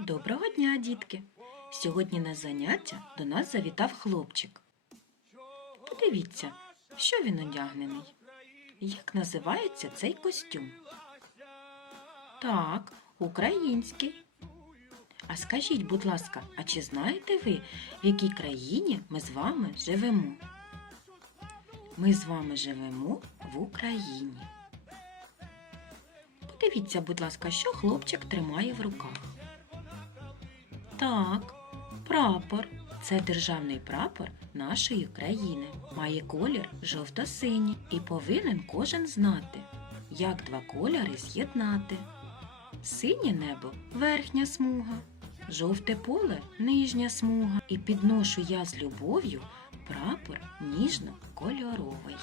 Доброго дня, дітки! Сьогодні на заняття до нас завітав хлопчик. Подивіться, що він одягнений. Як називається цей костюм? Так, український. А скажіть, будь ласка, а чи знаєте ви, в якій країні ми з вами живемо? Ми з вами живемо в Україні. Подивіться, будь ласка, що хлопчик тримає в руках. Так, прапор. Це державний прапор нашої країни. Має колір жовто-синій і повинен кожен знати, як два кольори з'єднати. Синє небо верхня смуга, жовте поле нижня смуга. І підношу я з любов'ю прапор ніжно-кольоровий.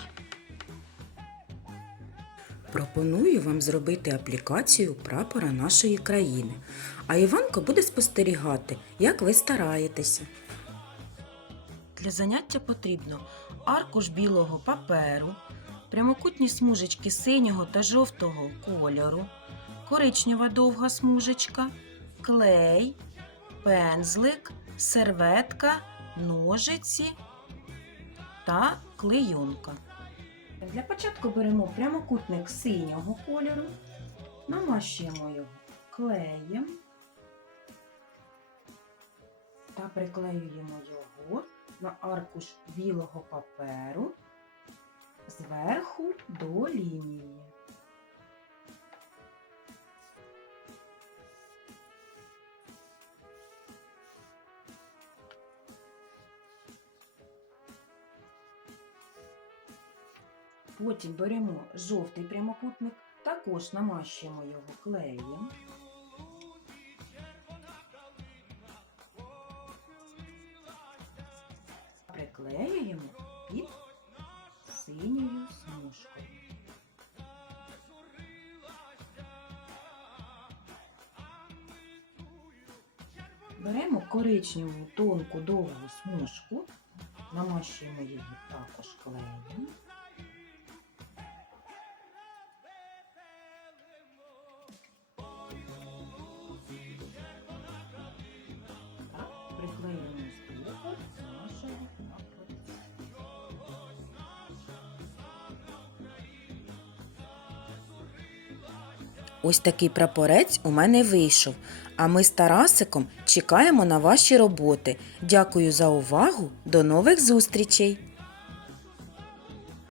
Пропоную вам зробити аплікацію прапора нашої країни. А Іванко буде спостерігати, як ви стараєтеся. Для заняття потрібно аркуш білого паперу, прямокутні смужечки синього та жовтого кольору, коричнева довга смужечка, клей, пензлик, серветка, ножиці та клейонка. Для початку беремо прямокутник синього кольору, намащуємо його клеєм та приклеюємо його на аркуш білого паперу зверху до лінії. Потім беремо жовтий прямокутник, також намащуємо його клеєм. приклеюємо під синьою смужкою. Беремо коричневу тонку довгу смужку, намащуємо її також клеєм. Ось такий прапорець у мене вийшов. А ми з Тарасиком чекаємо на ваші роботи. Дякую за увагу. До нових зустрічей!